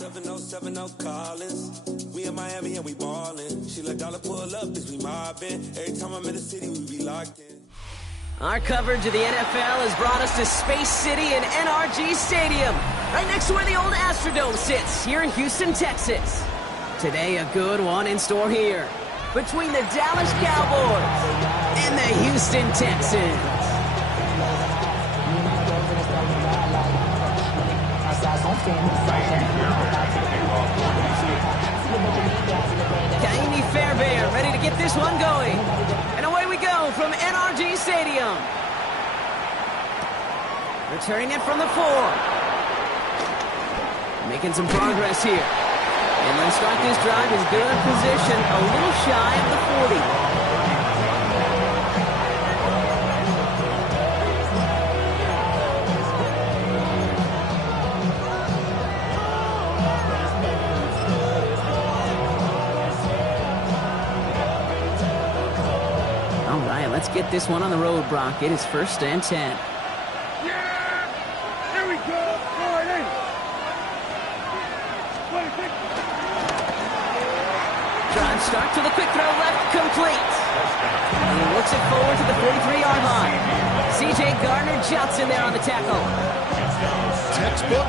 707 Collins. We in Miami and we ballin'. She let dollar pull up as we mobbin'. Every time I'm in the city, we be locked in. Our coverage of the NFL has brought us to Space City and NRG Stadium, right next to where the old Astrodome sits, here in Houston, Texas. Today, a good one in store here, between the Dallas Cowboys and the Houston Texans. Kaimi Fairbairn ready to get this one going. And away we go from NRG Stadium. Returning it from the 4. Making some progress here. And they'll start this drive in good position, a little shy of the 40. Let's get this one on the road, Brock. It is 1st and 10. Yeah! Here we go! Forward. Drive start to the quick throw left, complete. And he looks it forward to the 43-yard line. C.J. Gardner-Johnson there on the tackle. Textbook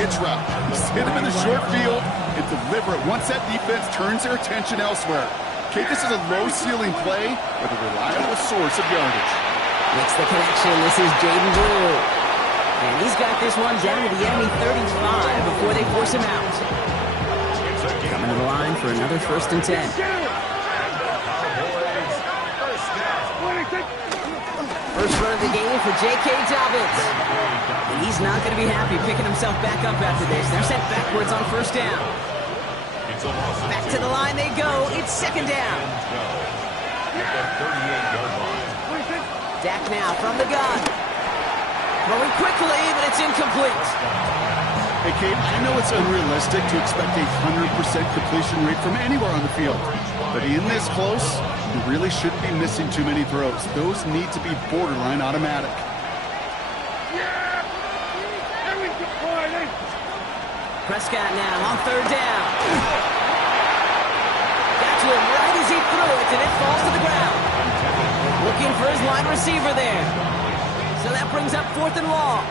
hitch route. Just hit him in the short field and deliver it once that defense turns their attention elsewhere. Okay, this is a low-ceiling play with a reliable source of yardage. Makes the connection. This is Jaden Blue. And he's got this one down to the enemy 35 before they force him out. Coming to the line for another 1st and 10. First run of the game for J.K. Dobbins. And he's not going to be happy picking himself back up after this. They're sent backwards on 1st down. Back to the line they go. It's 2nd down. Dak now from the gun. Throwing quickly, but it's incomplete. Hey, Kate, I know it's unrealistic to expect a 100% completion rate from anywhere on the field. But in this close, you really shouldn't be missing too many throws. Those need to be borderline automatic. Prescott now on 3rd down. Got to him right as he threw it, and it falls to the ground. Looking for his wide receiver there. So that brings up 4th and long.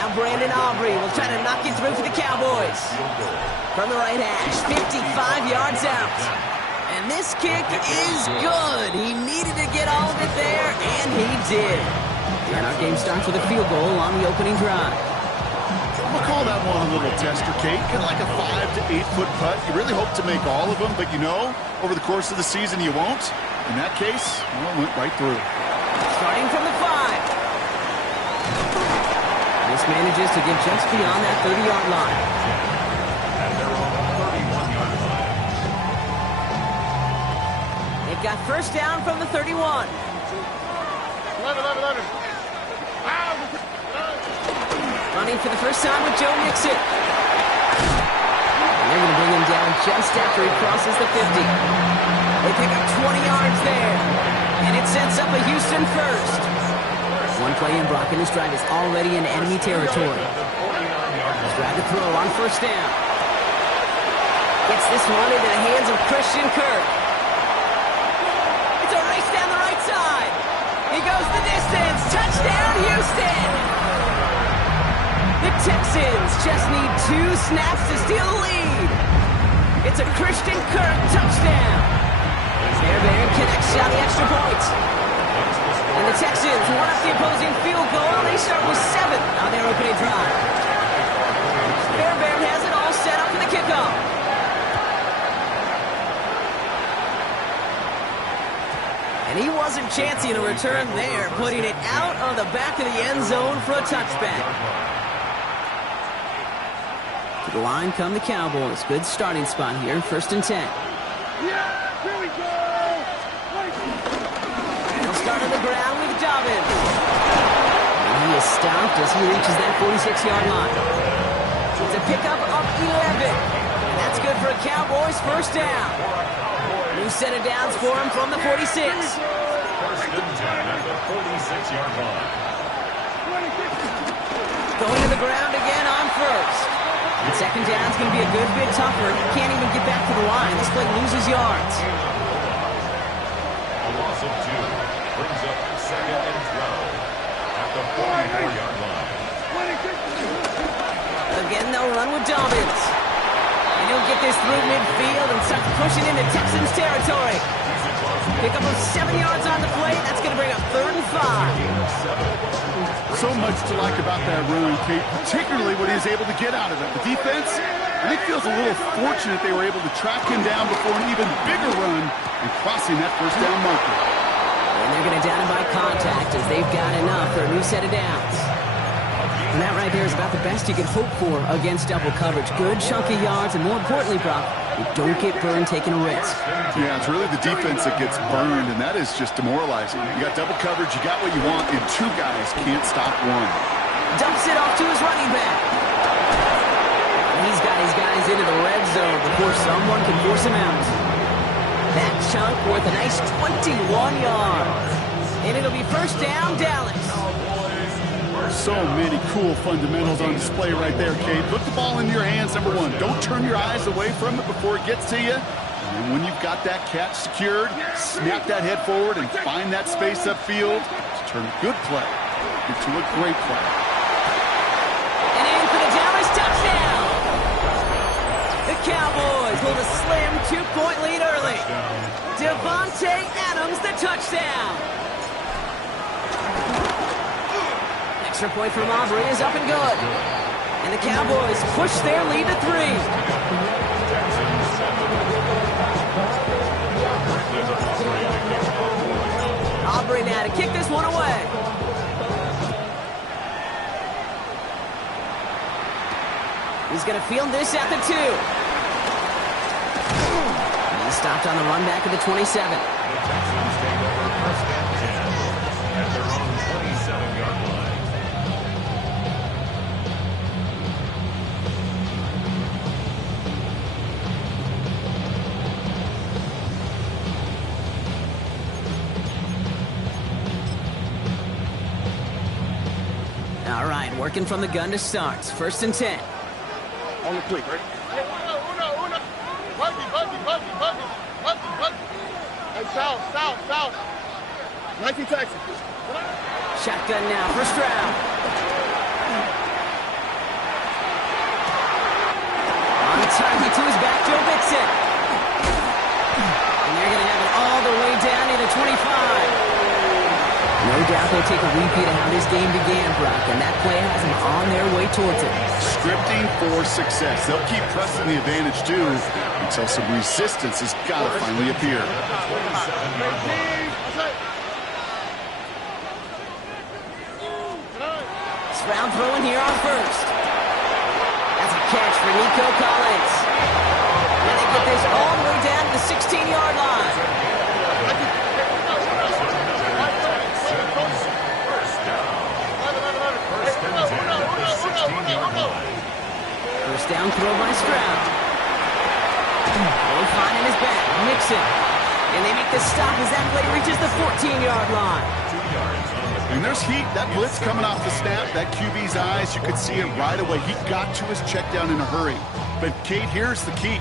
Now Brandon Aubrey will try to knock it through for the Cowboys. From the right hash, 55 yards out. And this kick is good. He needed to get all of it there, and he did. And our game starts with a field goal on the opening drive. We'll call that one a little tester, Kate. Kind of like a 5 to 8 foot putt. You really hope to make all of them, but you know, over the course of the season, you won't. In that case, well, it went right through. Starting from the 5. This manages to get just beyond that 30-yard line. They've got 1st down from the 31. 11. Running for the first time with Joe Mixon. And they're going to bring him down just after he crosses the 50. They pick up 20 yards there. And it sets up a Houston 1st. One play in, Brock, and this drive is already in enemy territory. He's trying to throw on 1st down. Gets this one into the hands of Christian Kirk. It's a race down the right side. He goes the distance. Touchdown, Houston! The Texans just need 2 snaps to steal the lead. It's a Christian Kirk touchdown. Fairbairn connects on the extra point. And the Texans one up the opposing field goal. They start with 7 on their opening drive. Fairbairn has it all set up for the kickoff. And he wasn't chancing a return there, putting it out of the back of the end zone for a touchback. To the line come the Cowboys. Good starting spot here, 1st and 10. Yeah, here we go! They'll start on the ground with Dobbins. And he is stopped as he reaches that 46-yard line. It's a pickup of 11. And that's good for a Cowboys 1st down. New set of downs for him from the 46. 1st and 10 at the 46-yard line. Going to the ground again on 1st. And 2nd second down's going to be a good bit tougher. He can't even get back to the line. This play loses yards. A loss of 2 brings up 2nd and 12 at the 44-yard line. Again, they'll run with Dobbins. And he'll get this through midfield and start pushing into Texans territory. Pick up of 7 yards on the play. That's going to bring up 3rd and 5. So much to like about that run, Kate, particularly what he was able to get out of it. The defense, I think, feels a little fortunate they were able to track him down before an even bigger run and crossing that first down marker. And they're going to down him by contact as they've got enough for a new set of downs. And that right there is about the best you can hope for against double coverage. Good chunky yards, and more importantly, Brock, you don't get burned taking a risk. Yeah, it's really the defense that gets burned, and that is just demoralizing. You got double coverage, you got what you want, and 2 guys can't stop one. Dumps it off to his running back. And he's got his guys into the red zone before someone can force him out. That chunk worth a nice 21 yards. And it'll be first down, Dallas. So many cool fundamentals on display right there, Kate. Put the ball in your hands, number 1. Don't turn your eyes away from it before it gets to you. And when you've got that catch secured, snap that head forward and find that space upfield to turn a good play into a great play. And in for the Dallas touchdown. The Cowboys hold a slim 2-point lead early. Devontae Adams, the touchdown. Extra point from Aubrey is up and good. And the Cowboys push their lead to 3. Aubrey now to kick this one away. He's going to field this at the 2. And he's stopped on the run back at the 27. The Texans take over 1st and 10 at their own 27-yard line. All right, working from the gun to start. 1st and 10. On the quick, right? Uno. Buggy. Hey, south. 19 Texas. Shotgun now for Stroud. On target to his back, Joe Mixon. And they're going to have it all the way down into 25. No doubt they'll take a repeat of how this game began, Brock, and that play has them on their way towards it. Scripting for success. They'll keep pressing the advantage, too, until some resistance has got to finally appear. Stroud throwing here on 1st. That's a catch for Nico Collins. And they get this all the way down to the 16-yard line. First down throw by Stroud. Low fine in his back. Mixon. And they make the stop as that play reaches the 14-yard line. 2 yards on the And there's heat. That blitz coming off the snap, that QB's eyes, you could see it right away. He got to his check down in a hurry. But, Kate, here's the key.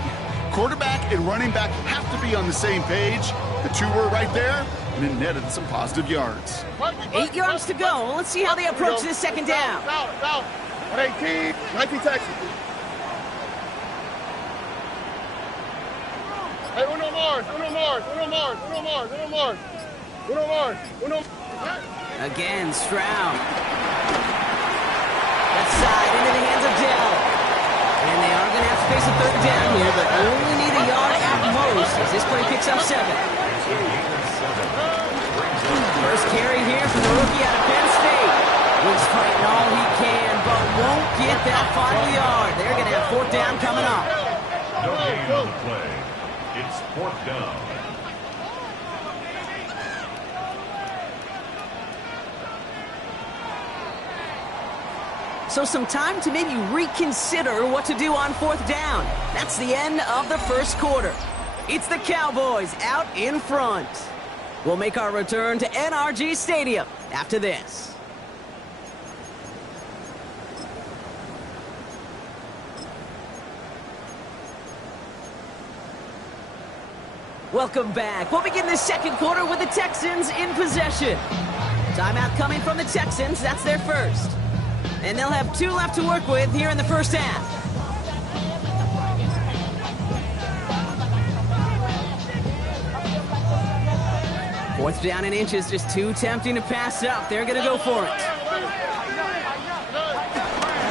Quarterback and running back have to be on the same page. The 2 were right there, and it netted some positive yards. 8 yards to go. Let's see how they approach this second down. South. 118. 19 Texas. Hey, Uno Mars. Again, Stroud. Left side into the hands of Dell. And they are going to have to face a 3rd down here, but only need a yard at most as this play picks up 7. First carry here from the rookie out of Penn State. He's fighting all he can, but won't get that final yard. They're going to have 4th down coming up. No gain on the play. It's 4th down. So some time to maybe reconsider what to do on 4th down. That's the end of the first quarter. It's the Cowboys out in front. We'll make our return to NRG Stadium after this. Welcome back. We'll begin the second quarter with the Texans in possession. Timeout coming from the Texans. That's their first. And they'll have 2 left to work with here in the first half. Fourth down in inches, just too tempting to pass up. They're going to go for it.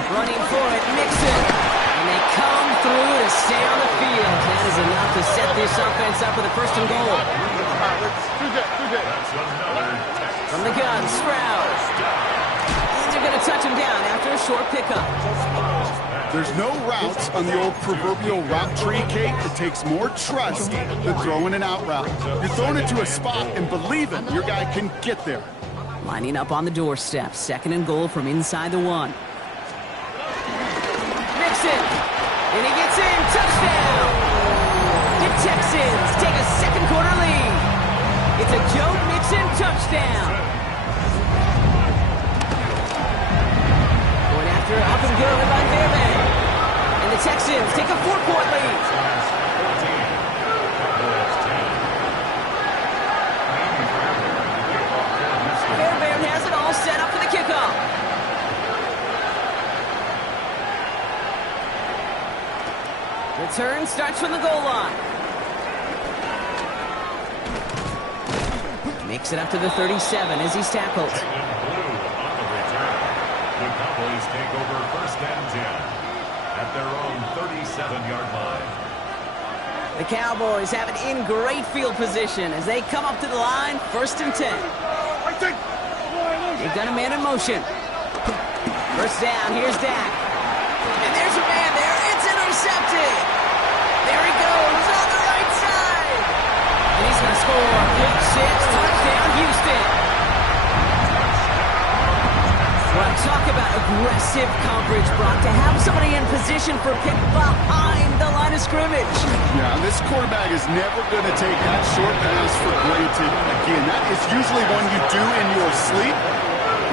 Running for it, Mixon. And they come through to stay on the field. That is enough to set this offense up with a first and goal. From the gun, Stroud. And they're going to touch him down after a short pickup. There's no routes on the old proverbial route tree, Kate. It takes more trust than throwing an out route. You're throwing it to a spot and believing your guy can get there. Lining up on the doorstep. Second and goal from inside the 1. Mixon. And he gets in. Touchdown. The Texans take a second quarter lead. It's a Joe Mixon touchdown. Going after up and good by Fairbairn. And the Texans take a 4-point lead. Fairbairn has it all set up for the kickoff. Return starts from the goal line. Makes it up to the 37 as he's tackled. The Cowboys take over first and 10 at their own 37-yard line. The Cowboys have it in great field position as they come up to the line, first and 10. They've got a man in motion. First down, here's Dak. And there's a man there, it's intercepted. There he goes on the right side. And he's going to score. Pick 6, touchdown, Houston. Well, talk about aggressive coverage, Brock. To have somebody in position for a pick behind the line of scrimmage. Yeah, this quarterback is never going to take that short pass for granted. Again, that is usually one you do in your sleep.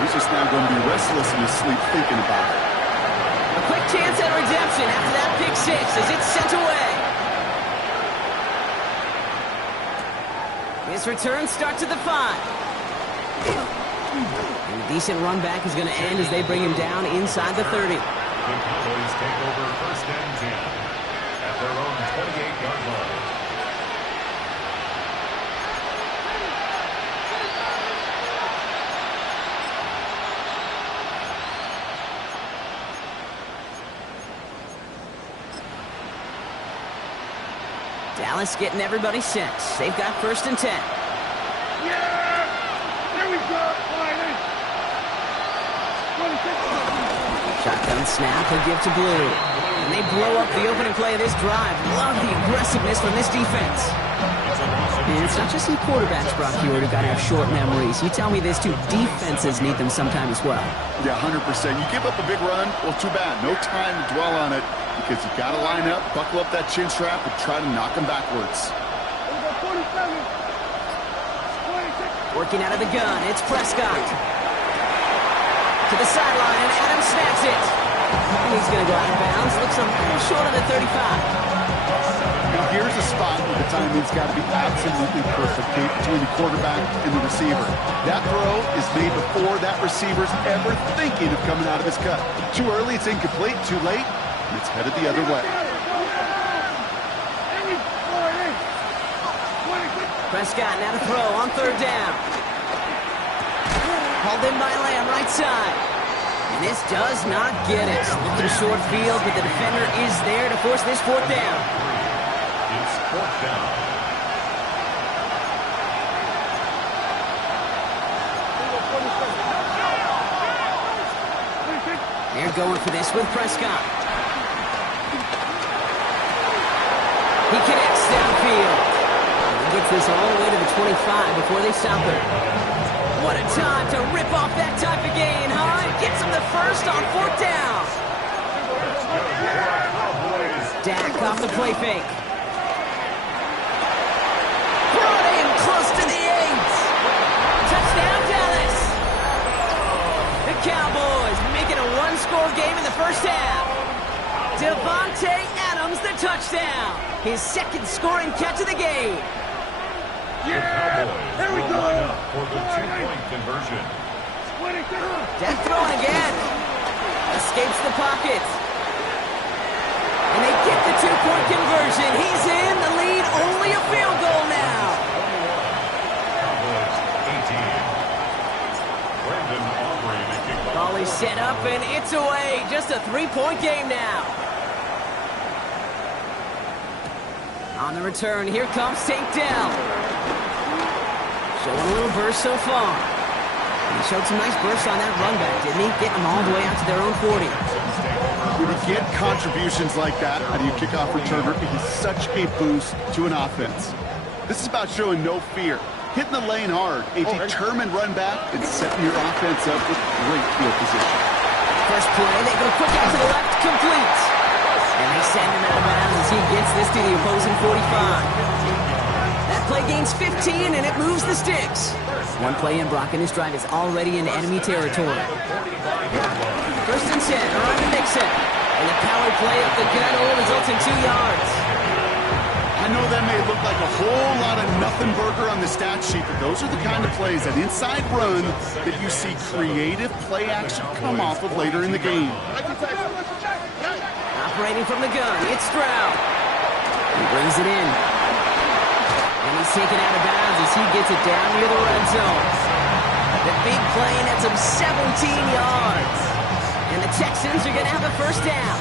He's just now going to be restless in his sleep thinking about it. A quick chance at redemption after that pick 6 as it's sent away. His return starts at the 5. And a decent run back is going to end as they bring him down inside the 30. The Cowboys take over first and 10 at their own 28-yard line. Dallas getting everybody set. They've got first and 10. Shotgun snap, he'll give to Blue. And they blow up the opening play of this drive. Love the aggressiveness from this defense. And it's not just some quarterbacks, Brock Huard, who got to have short memories. You tell me this too, defenses need them sometime as well. Yeah, 100%. You give up a big run, well, too bad. No time to dwell on it because you got to line up, buckle up that chin strap, and try to knock them backwards. Working out of the gun, it's Prescott. To the sideline, and Adams snaps it. And he's going to go out of bounds. Looks a little short of the 35. Now here's a spot where the timing's got to be absolutely perfect, Kate, between the quarterback and the receiver. That throw is made before that receiver's ever thinking of coming out of his cut. Too early, it's incomplete. Too late, and it's headed the other way. Prescott now to throw on third down. Hauled in by Lamb, right side. And this does not get it. Looking short field, but the defender is there to force this fourth down. It's fourth down. They're going for this with Prescott. He connects downfield. He gets this all the way to the 25 before they stop him. What a time to rip off that type of gain, huh? Gets him the first on fourth down. Dak off the play fake. Brought in close to the 8. Touchdown, Dallas. The Cowboys making a one-score game in the first half. Devontae Adams, the touchdown. His second scoring catch of the game. The Cowboys will line up for the two-point conversion. Death throw again. Escapes the pocket. And they get the two-point conversion. He's in the lead. Only a field goal now. Cowboys 18. Brandon Aubrey to kick off. Ball is set up and it's away. Just a three-point game now. On the return, here comes St. Dell. Showing a little burst so far. He showed some nice bursts on that run back, didn't he? Getting them all the way out to their own 40. When you get contributions like that out of your kickoff returner, it is such a boost to an offense. This is about showing no fear, hitting the lane hard, a determined run back, and setting your offense up with great field position. First play, they go quick out to the left, complete. And they send him out of bounds as he gets this to the opposing 45. That play gains 15, and it moves the sticks. One play in, Brock, and his drive is already in enemy territory. First and 10, around the Nixon. And the power play up the gut hole results in 2 yards. I know that may look like a whole lot of nothing burger on the stat sheet, but those are the kind of plays, that inside run, that you see creative play action come off of later in the game. Operating from the gun, it's Stroud. He brings it in. And he's taken out of bounds as he gets it down near the red zone. The big play nets him 17 yards. And the Texans are going to have a first down.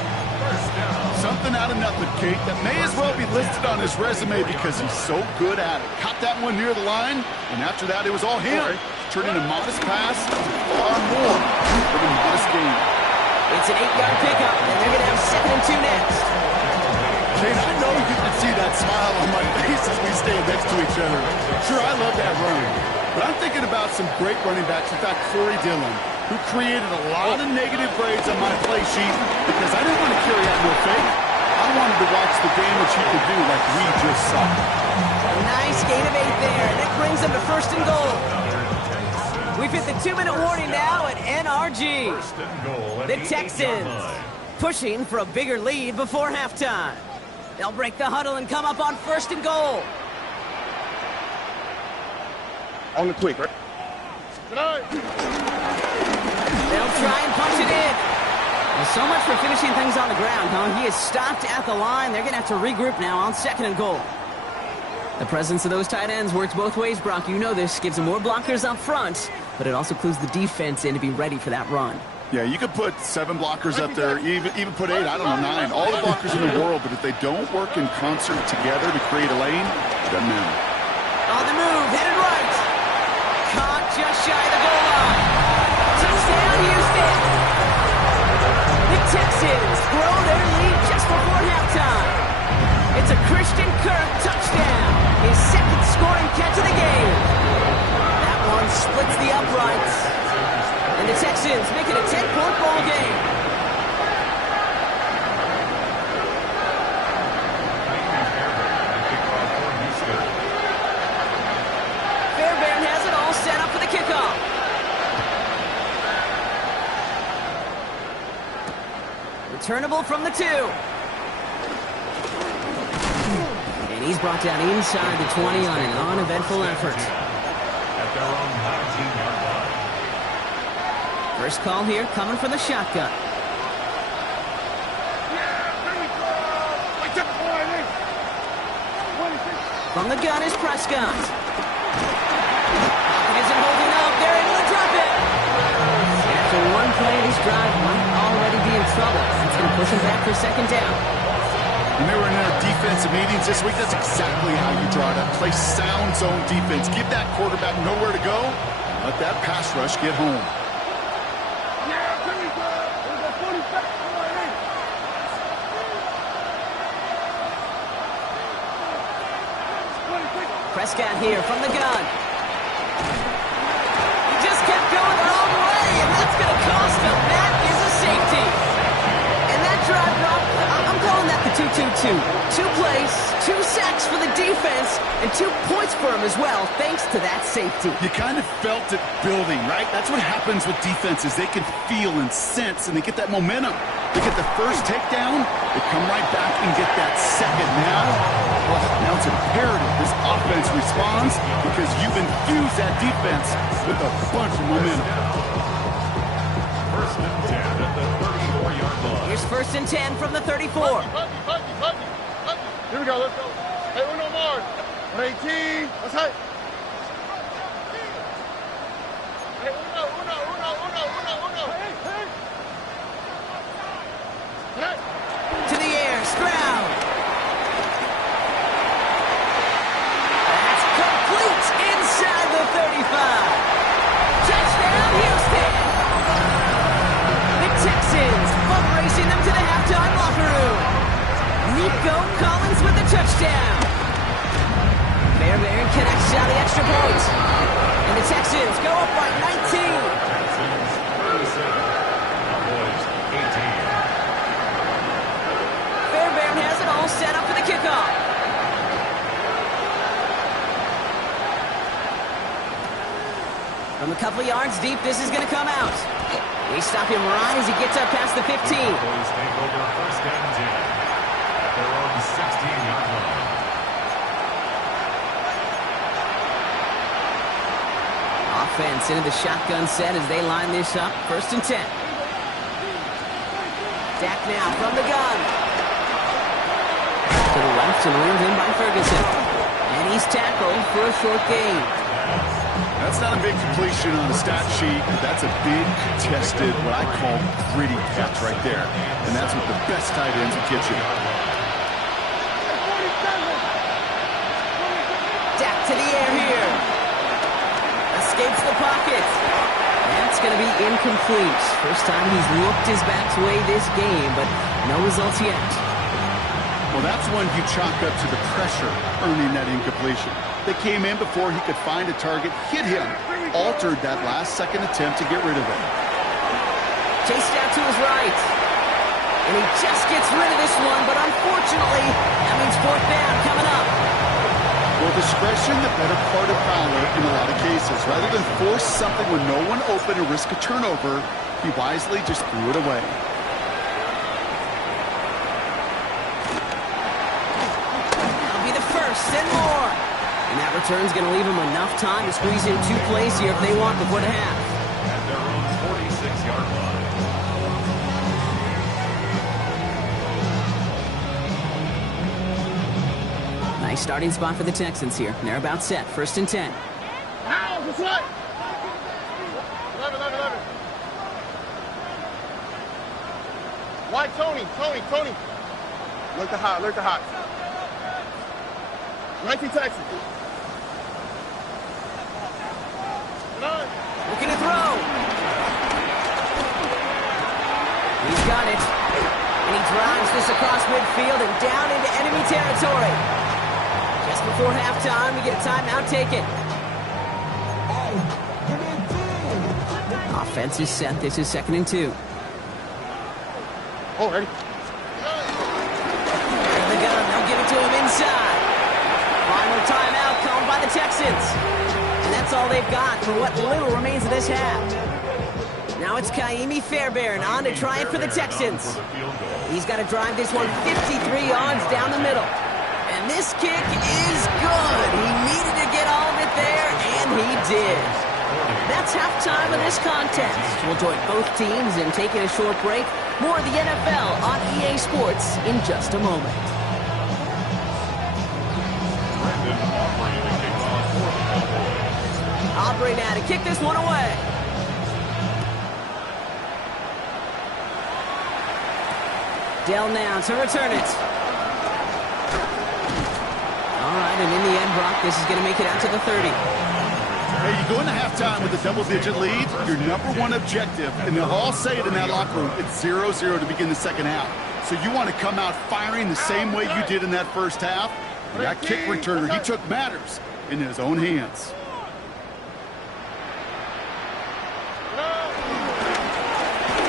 Something out of nothing, Kate, that may as well be listed on his resume because he's so good at it. Caught that one near the line, and after that, it was all him. Turning a modest pass to far more of a modest game. It's an 8-yard pickup, and they're going to have 2nd and 2 next. Kate, I know you can see that smile on my face as we stand next to each other. Sure, I love that run. But I'm thinking about some great running backs. In fact, Corey Dillon, who created a lot of negative grades on my play sheet because I didn't want to carry out no fake. I wanted to watch the damage he could do like we just saw. A nice gain of 8 there, and it brings them to 1st and goal. We've hit the 2-minute warning now at NRG. The Texans pushing for a bigger lead before halftime. They'll break the huddle and come up on 1st and goal. On the quick, right? They'll try and punch it in. Well, so much for finishing things on the ground, huh? He is stopped at the line. They're going to have to regroup now on 2nd and goal. The presence of those tight ends works both ways, Brock. You know this. Gives them more blockers up front, but it also clues the defense in to be ready for that run. Yeah, you could put 7 blockers up there, even put 8, I don't know, 9. All the blockers in the world, but if they don't work in concert together to create a lane, it doesn't matter. On the move, headed right. Caught just shy of the goal line. Touchdown, Houston. The Texans grow their lead just before halftime. It's a Christian Kirk touchdown. His 2nd scoring catch of the game. That one splits the uprights. And the Texans make it a 10-point ball game. Fairbairn has it all set up for the kickoff. Returnable from the 2. And he's brought down inside the 20 on an uneventful effort. At their own 19-yard line. First call here coming from the shotgun. From the gun is Prescott. Isn't holding up. They're able to drop it. After one play, this drive might already be in trouble. It's going to push him back for 2nd down. When they were in our defensive meetings this week, that's exactly how you draw it up. Play sound zone defense. Give that quarterback nowhere to go. Let that pass rush get home. Prescott here from the gun. He just kept going the wrong way, and that's going to cost him. That is a safety. And that drive, Rob, I'm calling that the 2-2-2. 2 plays, 2 sacks for the defense, and 2 points for him as well, thanks to that safety. You kind of felt it building, right? That's what happens with defenses. They can feel and sense, and they get that momentum. They get the first takedown, they come right back and get that second. Now it's imperative this offense responds because you've infused that defense with a bunch of momentum. First and 10 at the 34-yard line. Here's first and 10 from the 34. Here we go, let's go. Hey, uno more. 18. Let's hit. Hey, uno. Hey. To the air, Stroud. That's complete inside the 35. Touchdown, Houston. The Texans bum racing them to the halftime locker room. Nico Collins with the touchdown. Fairbairn connects out the extra point. And the Texans go up by 19. Texans 37, Cowboys 18. Fairbairn has it all set up for the kickoff. From a couple yards deep, this is going to come out. They stop him right as he gets up past the 15. Cowboys take over first and 10 at their own 16-yard line. Offense into the shotgun set as they line this up. First and 10. Dak now from the gun. To the left and reeled in by Ferguson. And he's tackled for a short gain. That's not a big completion on the stat sheet. That's a big contested, what I call gritty catch right there. And that's what the best tight ends will get you. Dak to the air here. Escapes the pocket. That's going to be incomplete. First time he's looked his back's way this game, but no results yet. Well, that's one you chalk up to the pressure earning that incompletion. They came in before he could find a target, hit him, altered that last-second attempt to get rid of it. Chased out to his right. And he just gets rid of this one, but unfortunately, that means fourth down coming up. Well, discretion, the better part of valor in a lot of cases. Rather than force something with no one open and risk a turnover, he wisely just threw it away. That'll be the first and more. And that return's going to leave them enough time to squeeze in 2 plays here if they want before the half. At their own 46-yard line. Nice starting spot for the Texans here. They're about set. First and 10. Now, this way. 11. Why Tony? Look the hot. 19 Texans. Looking to throw. He's got it. And he drives this across midfield and down into enemy territory. Just before halftime, we get a timeout taken. Offense is set. This is 2nd and 2. Oh, ready. And the gun, they'll give it to him inside. Final timeout called by the Texans. And that's all they've got for what little remains of this half. Now it's Kaimi Fairbairn on to try it for the Texans. He's got to drive this one 53 yards down the middle. And this kick is good. He needed to get all of it there, and he did. That's halftime of this contest. We'll join both teams in taking a short break. More of the NFL on EA Sports in just a moment. Aubrey now to kick this one away. Dell now to return it. All right, and in the end, Brock, this is going to make it out to the 30. Hey, you go into halftime with a double-digit lead, your number one objective, and they'll all say it in that locker room, it's 0-0 to begin the second half. So you want to come out firing the same way you did in that first half. And that kick returner, he took matters in his own hands.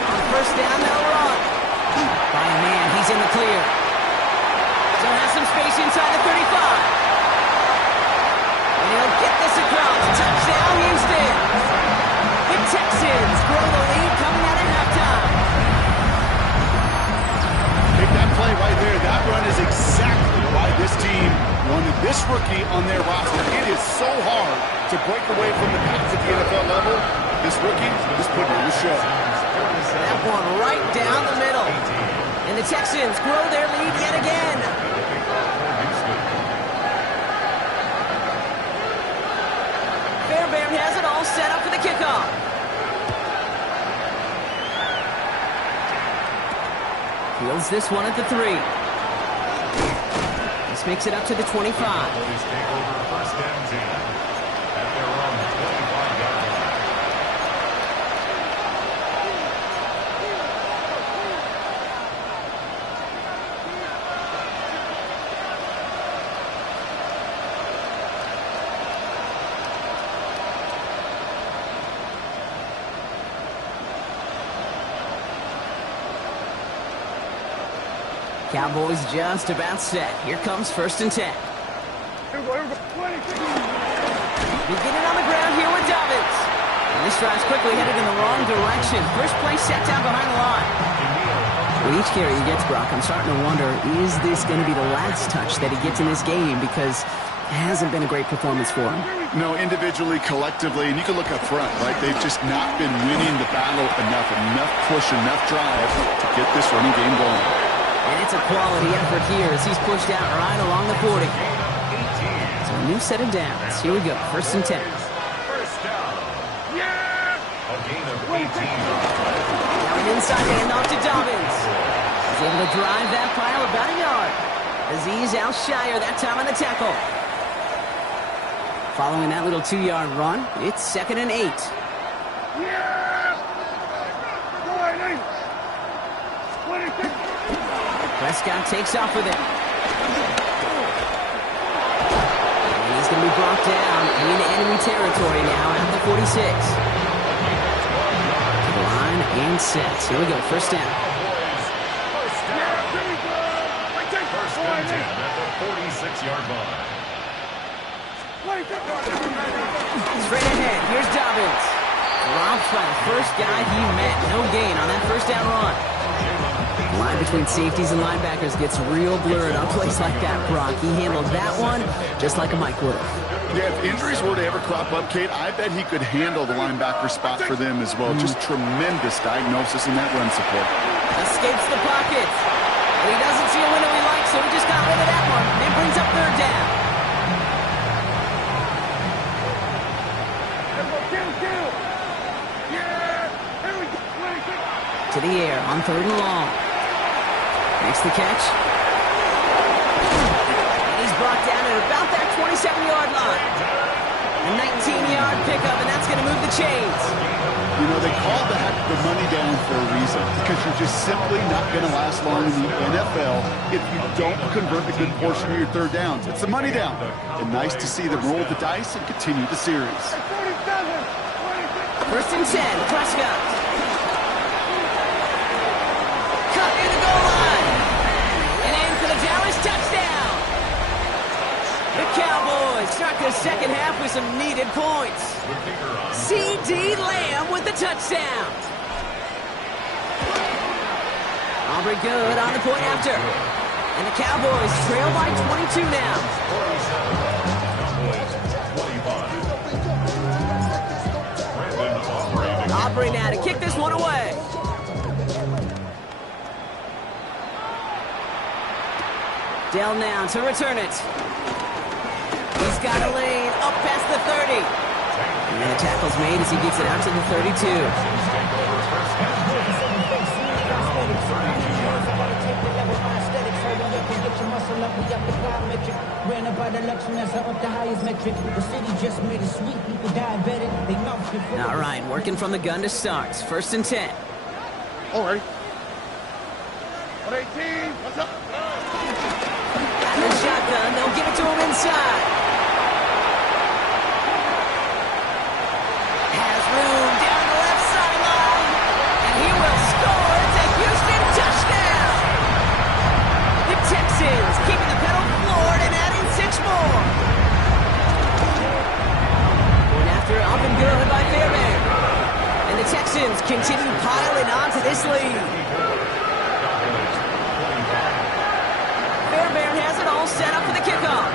On first down, they'll run. By a man, he's in the clear. space inside the 35. And he'll get this across. Touchdown, Houston. The Texans grow the lead coming out at halftime. Take that play right there. That run is exactly why this team wanted this rookie on their roster. It is so hard to break away from the pass at the NFL level. This rookie is putting on the show. That one right down the middle. And the Texans grow their lead yet again. Fairbairn has it all set up for the kickoff. Fields this one at the 3. This makes it up to the 25. Cowboys take over first and 10 at their own 25-yard line. Cowboys just about set. Here comes first and 10. Beginning on the ground here with Dobbins. And this drive's quickly headed in the wrong direction. First play set down behind the line. With each carry he gets, Brock, I'm starting to wonder, is this going to be the last touch that he gets in this game? Because it hasn't been a great performance for him. No, individually, collectively, and you can look up front, right? They've just not been winning the battle enough push, enough drive to get this running game going. And it's a quality effort here as he's pushed out right along the 40. So a new set of downs. Here we go. First and 10. First down. A gain of 18. Now an inside handoff to Dobbins. He's able to drive that pile about a yard. Azeez Al-Shire that time on the tackle. Following that little 2-yard run, it's 2nd and 8. Prescott takes off with it. And he's going to be brought down into enemy territory now at the 46. To the line and set. Here we go, first down. First and 10 at the 46-yard line. Straight ahead, here's Dobbins. Dropped by the first guy he met. No gain on that first down run. The line between safeties and linebackers gets real blurred on plays like that, Brock. He handled that one just like a Mike would have. Yeah, if injuries were to ever crop up, Kate, I bet he could handle the linebacker spot for them as well. Just tremendous diagnosis in that run support. Escapes the pocket. And he doesn't see a window he likes, so he just got rid of that one. And brings up third down. To the air on 3rd and long. Makes the catch. And he's brought down at about that 27-yard line. A 19-yard pickup, and that's going to move the chains. You know, they call that the money down for a reason, because you're just simply not going to last long in the NFL if you don't convert a good portion of your third downs. It's the money down. And nice to see them roll the dice and continue the series. First and 10, Prescott. Dallas touchdown! The Cowboys start the second half with some needed points. C.D. Lamb with the touchdown. Aubrey good on the point after. And the Cowboys trail by 22 now. Aubrey now to kick this one away. Dell now to return it. He's got a lane up past the 30. And the tackle's made as he gets it out to the 32. All right, working from the gun to start. First and 10. All right. 118. What's up? The shotgun, they'll give it to him inside. Has room down the left sideline. And he will score. It's a Houston touchdown. The Texans keeping the pedal Texans continue piling onto this lead. Fairbairn has it all set up for the kickoff.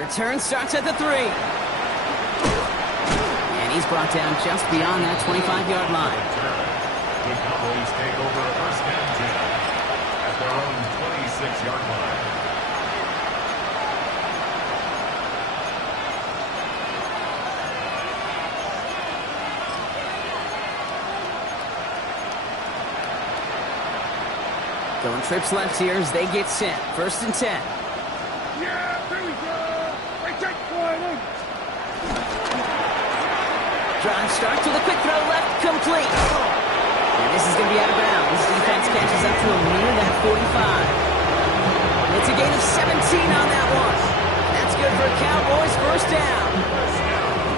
Return starts at the 3. And he's brought down just beyond that 25-yard line. The Cowboys take over first and 10 at their own 26-yard line. Going trips left here as they get set. First and 10. Yeah, here we go. Right check, Wiley. Drive starts with a quick throw left, complete. And this is going to be out of bounds. Defense catches up to him near that 45. It's a gain of 17 on that one. That's good for Cowboys first down.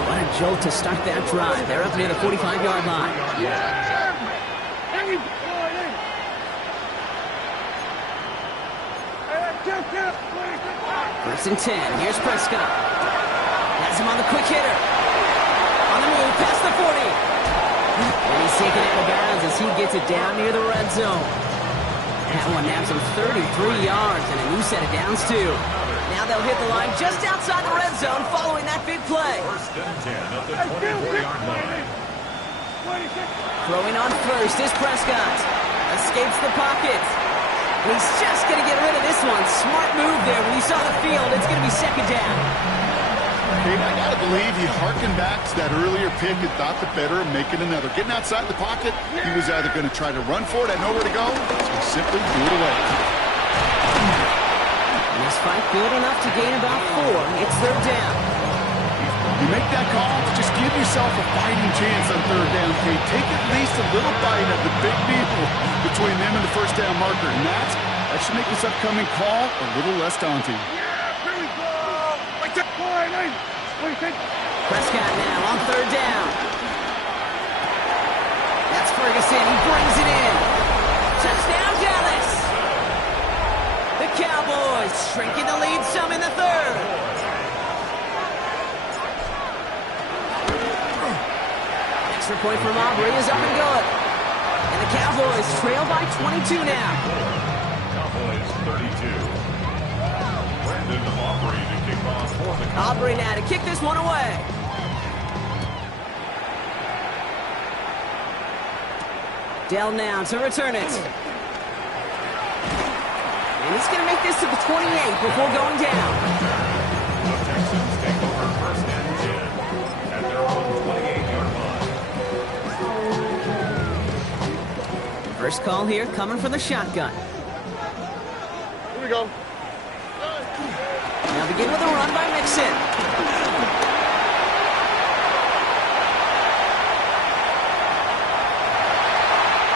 What a jolt to start that drive. They're up near the 45-yard line. First and 10. Here's Prescott. Has him on the quick hitter. On the move, past the 40. And he's taken out of bounds as he gets it down near the red zone. That one naps him 33 yards and a new set of downs, too. Now they'll hit the line just outside the red zone following that big play. First and 10 at the 24-yard line. Throwing on first is Prescott. Escapes the pocket. He's just going to get rid of this one. Smart move there. When you saw the field, it's going to be second down. Hey, I got to believe he harkened back to that earlier pick and thought the better of making another. Getting outside the pocket, he was either going to try to run for it, had nowhere to go, or simply threw it away. And this fight good enough to gain about 4. It's third down. You make that call, just give yourself a fighting chance on third down, Kate. Take at least a little bite of the big deal between them and the first down marker. And that should make this upcoming call a little less daunting. Prescott now on third down. That's Ferguson. He brings it in. Touchdown, Dallas. The Cowboys shrinking the lead some in the third. Extra point from Aubrey is up and good. And the Cowboys trail by 22 now. Cowboys 32. Brandon Aubrey to kick off for the Cowboys. Aubrey now to kick this one away. Dell now to return it. And he's going to make this to the 28 before going down. The Texans take over first and 10 at their own 28-yard line. First call here coming from the shotgun. Here we go. Now begin with a run by Mixon.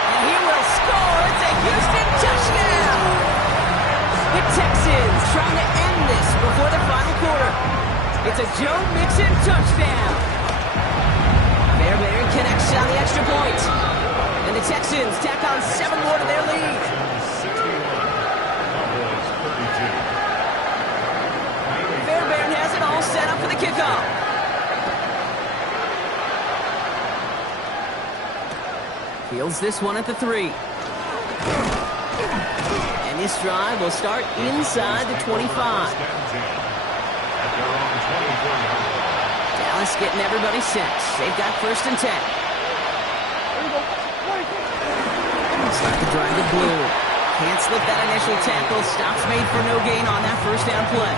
And he will score. It's a Houston touchdown. The Texans trying to end this before the final quarter. It's a Joe Mixon touchdown. Fairbairn connects on the extra point. And the Texans tack on 7 more to their lead. 61. Cowboys 32. Fairbairn has it all set up for the kickoff. Fields this one at the 3. And this drive will start inside the 25. First and 10 at their own 24-yard line. Dallas getting everybody set. They've got first and 10. Start the drive with Blue. Can't slip that initial tackle. Stops made for no gain on that first down play.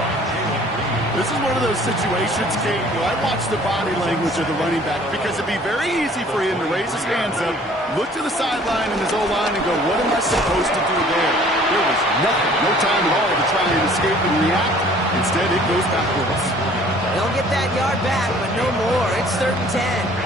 This is one of those situations, Kate, where I watch the body language of the running back because it'd be very easy for him to raise his hands up, look to the sideline in his O-line and go, what am I supposed to do there? There was nothing, no time at all to try and escape and react. Instead, it goes backwards. They'll get that yard back, but no more. It's third and 10.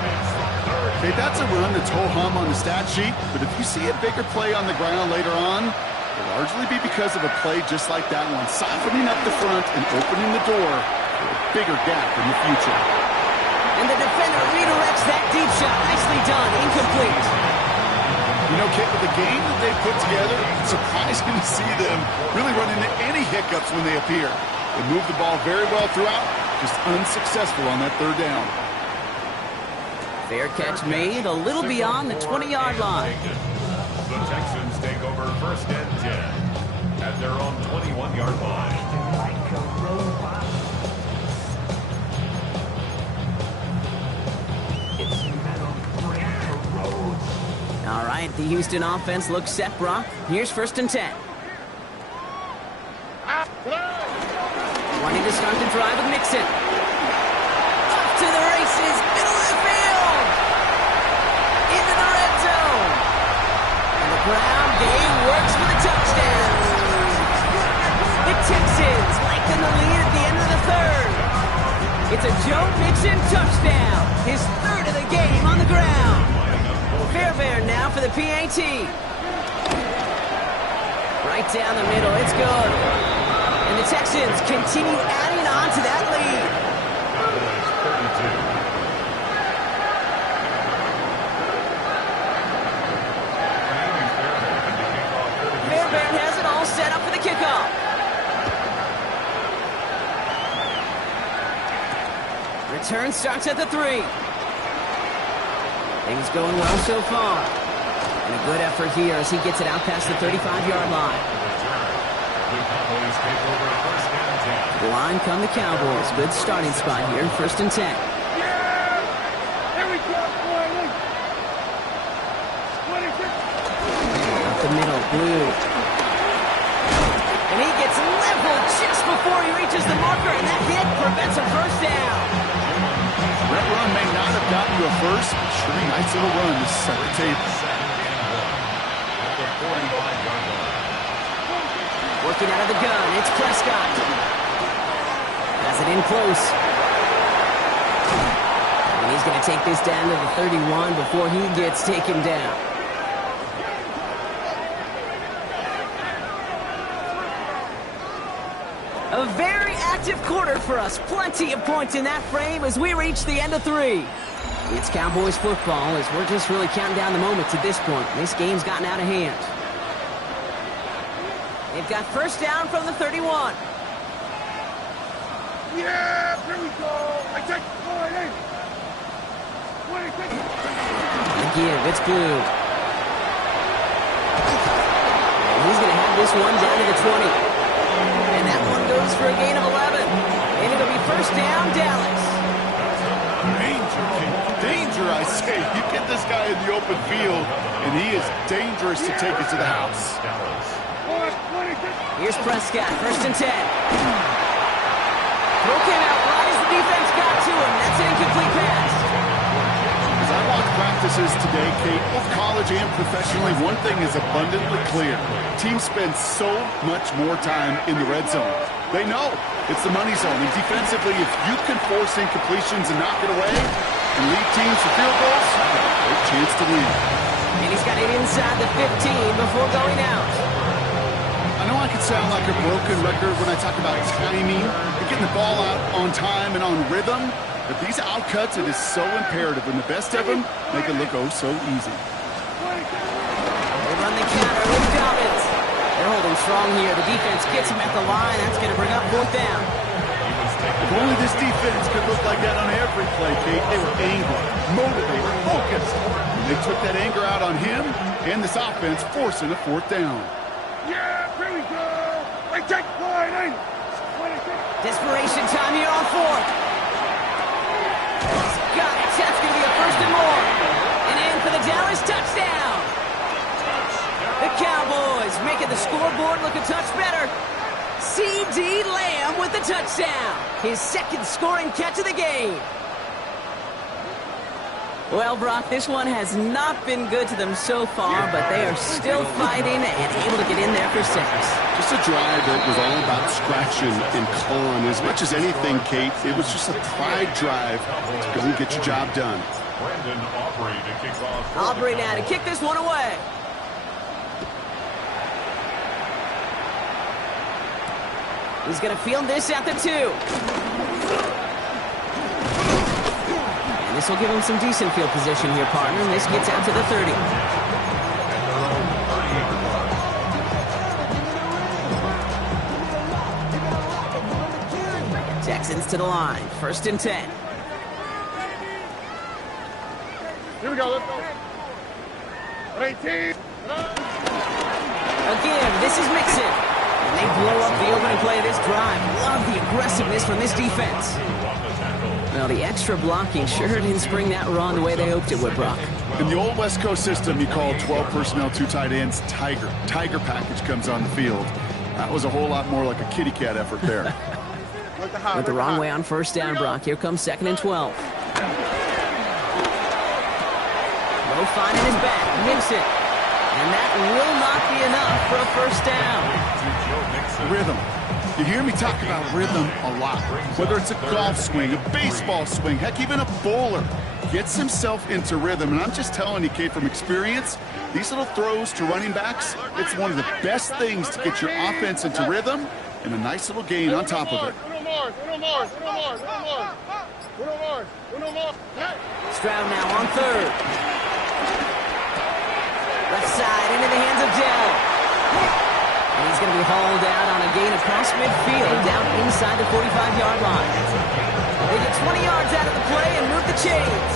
Okay, that's a run that's ho-hum on the stat sheet, but if you see a bigger play on the ground later on, it'll largely be because of a play just like that one, softening up the front and opening the door for a bigger gap in the future. And the defender redirects that deep shot. Nicely done. Incomplete. You know, Kate, with the game that they've put together, it's surprising to see them really run into any hiccups when they appear. They moved the ball very well throughout, just unsuccessful on that third down. Fair catch made, a little beyond the 20-yard line. The Texans take over 1st and 10 at their own 21-yard line. All right, the Houston offense looks set, Brock. Here's 1st and 10. Wanting to start the drive with Mixon. Off to the races, middle of the field. Into the red zone. And the ground game works for the touchdown. The Texans lengthen the lead at the end of the third. It's a Joe Mixon touchdown. His 3rd of the game on the ground. Fairbairn now for the PAT. Right down the middle, it's good. And the Texans continue adding on to that lead. Fairbairn has it all set up for the kickoff. Return starts at the 3. Things going well so far. And a good effort here as he gets it out past the 35-yard line. The line come the Cowboys. Good starting spot here, 1st and 10. Yeah! Here we go, boy! Up the middle, Blue. And he gets leveled just before he reaches the marker, and that hit prevents a 1st down. That run may not have gotten you a first, but sure nice little run to set the table. Working out of the gun, it's Prescott. Has it in close. And he's going to take this down to the 31 before he gets taken down. A very active quarter for us. Plenty of points in that frame as we reach the end of 3. It's Cowboys football as we're just really counting down the moments at this point. This game's gotten out of hand. They've got 1st down from the 31. Yeah, here we go. I take the point in. Again, it's Blue. And he's going to have this one down to the 20. And that one goes for a gain of 11. And it'll be 1st down, Dallas. Danger, danger, I say. You get this guy in the open field, and he is dangerous to take it to the house. Here's Prescott, 1st and 10. Throw came out right as the defense got to him. That's an incomplete pass. As I watch practices today, Kate, both college and professionally, one thing is abundantly clear. Teams spend so much more time in the red zone. They know it's the money zone. And defensively, if you can force incompletions and knock it away and lead teams to field goals, you've got a great chance to win. And he's got it inside the 15 before going out. I know I could sound like a broken record when I talk about timing and getting the ball out on time and on rhythm, but these outcuts, it is so imperative, and the best of them make it look oh so easy. They run the counter with Dobbins. They're holding strong here. The defense gets him at the line. That's going to bring up 4th down. If only this defense could look like that on every play, Kate. They were angry, motivated, focused. They took that anger out on him and this offense, forcing a 4th down. Yeah, here we go. I take the point in. Desperation time here on 4th. He's got it. That's going to be a 1st and more. And in for the Dallas touchdown. The Cowboys making the scoreboard look a touch better. C.D. Lamb with the touchdown. His 2nd scoring catch of the game. Well, Brock, this one has not been good to them so far, but they are still fighting and able to get in there for 6. Just a drive that was all about scratching and clawing. As much as anything, Kate, it was just a pride drive to go and get your job done. Brandon Aubrey to kick off. Aubrey now to kick this one away. He's going to field this at the 2. This will give him some decent field position here, partner. And this gets out to the 30. Texans to the line. 1st and 10. Here we go, let's go. 18. Again, this is Mixon. And they blow up the opening play of this drive. Love the aggressiveness from this defense. Well, the extra blocking sure didn't spring that run the way they hoped it would, Brock. In the old West Coast system, you call 12 personnel, 2 tight ends, Tiger. Tiger package comes on the field. That was a whole lot more like a kitty cat effort there. Went the wrong way on 1st down, Brock. Here comes 2nd and 12. Low finding his back. Mixon. And that will not be enough for a 1st down. Rhythm. You hear me talk about rhythm a lot. Whether it's a golf swing, a baseball swing, heck, even a bowler gets himself into rhythm. And I'm just telling you, Kate, from experience, these little throws to running backs, it's one of the best things to get your offense into rhythm and a nice little gain on top of it. Stroud now on 3rd. Left side into the hands of Dell. And he's going to be hauled out on a gain across midfield down inside the 45-yard line. They get 20 yards out of the play and move the chains.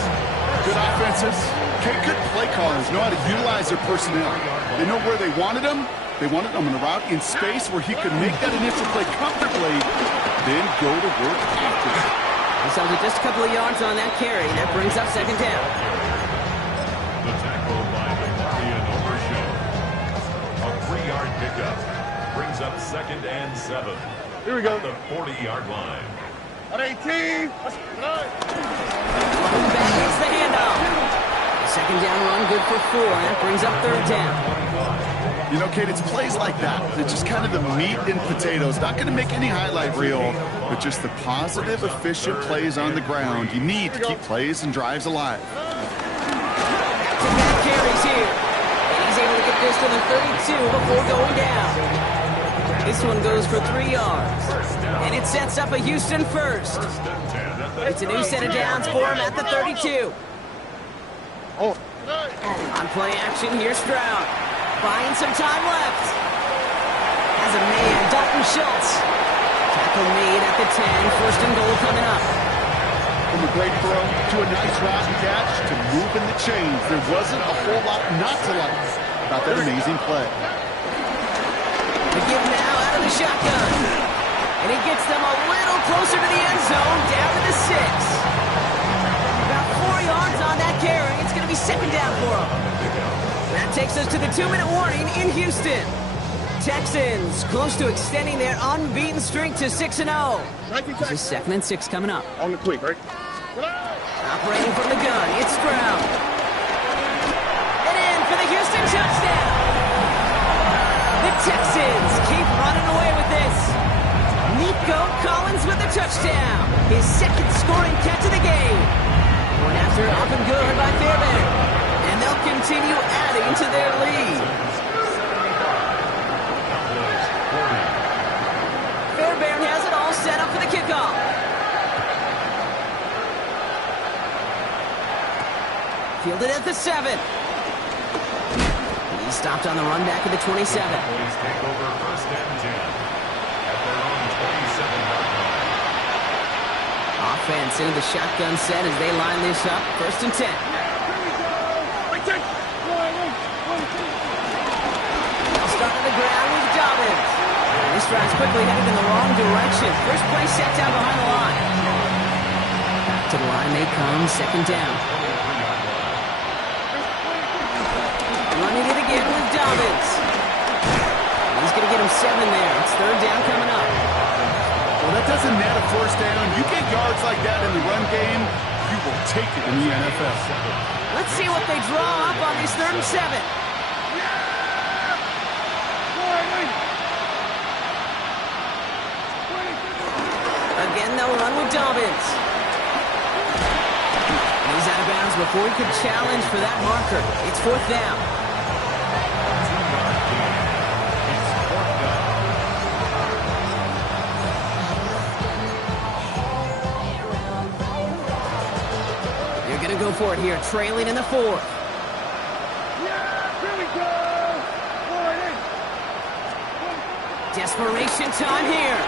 Good offenses. Good play callers know how to utilize their personnel. They know where they wanted them. They wanted them in a route in space where he could make that initial play comfortably, then go to work after. So just a couple of yards on that carry. That brings up 2nd down. The tackle by Marion Overshow. A 3-yard pickup brings up 2nd and 7. Here we go. The 40-yard line. At 18. Back gets the handoff. The 2nd down run good for 4. And that brings up 3rd down. You know, Kate, it's plays like that. It's just kind of the meat and potatoes. Not going to make any highlight reel, but just the positive, efficient plays on the ground. You need to keep plays and drives alive. Back-to-back carries here. And he's able to get this to the 32 before going down. This one goes for 3 yards. And it sets up a Houston 1st. It's a new set of downs for him at the 32. On play action, here's Stroud. Buying some time left. Has a man, Dalton Schultz. Tackle made at the 10. 1st and goal coming up. From a great throw to a nice route and catch to moving the chains. There wasn't a whole lot not to like about that amazing play. The give now out of the shotgun. And he gets them a little closer to the end zone, down to the 6. About 4 yards on that carry. It's going to be 2nd down for him. That takes us to the 2-minute warning in Houston. Texans close to extending their unbeaten streak to 6-0. This is 2nd and 6 coming up. On the quick, right? Operating from the gun, it's Stroud. And in for the Houston touchdown. The Texans keep running away with this. Nico Collins with the touchdown. His 2nd scoring catch of the game. One after up and good by Fairbairn. And they'll continue adding to their lead. Fairbairn has it all set up for the kickoff. Fielded at the 7. He stopped on the run back at the 27. Please take over 1st and 10 at their own 27-yard line. Offense into the shotgun set as they line this up. 1st and 10. Start on the ground with Dobbins. This drive's quickly headed in the wrong direction. First play set down behind the line. Back to the line they come. 2nd down. Running it again with Dobbins. He's going to get him 7 there. It's 3rd down coming up. Well, that doesn't net a 1st down. You get yards like that in the run game, you will take it in the NFL. Let's see what they draw up on this 3rd and 7. Again, they'll run with Dobbins. He's out of bounds before he could challenge for that marker. It's 4th down. They're going to go for it here, trailing in the 4th. Desperation time here.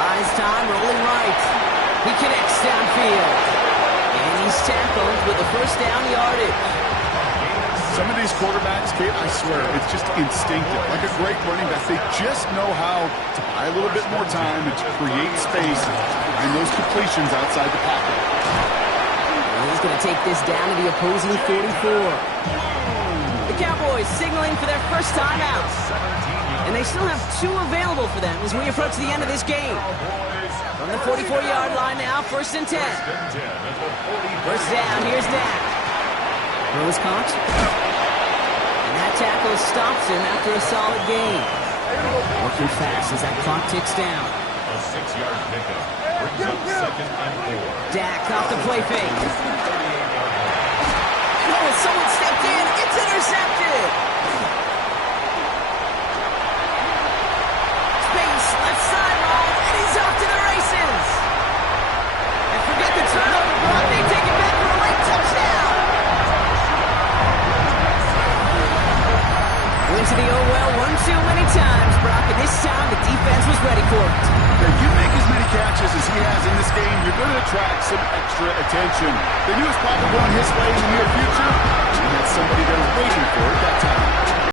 Buys time, rolling right. He connects downfield. And he's tackled with a first down yardage. Some of these quarterbacks, Kate, I swear, it's just instinctive. Like a great running back, they just know how to buy a little bit more time and to create space and those completions outside the pocket. Well, he's going to take this down to the opposing 44. The Cowboys signaling for their first timeout. And they still have 2 available for them as we approach the end of this game. From the 44-yard line now, 1st and 10. First down, here's Dak. Throws caught. And that tackle stops him after a solid gain. Working fast as that clock ticks down. A 6-yard pickup brings up 2nd and 4. Dak off the play fake. Oh, someone stepped in. It's intercepted. Space, left sideline, and he's off to the races. And forget the turnover, Brock. They take it back for a late touchdown. Went to the oh-well one too many times, Brock, and this time the defense was ready for it. Now, you make as many catches as he has in this game, you're going to attract some extra attention. They knew it was probably going his way in the near future, and that's somebody they're waiting for at that time.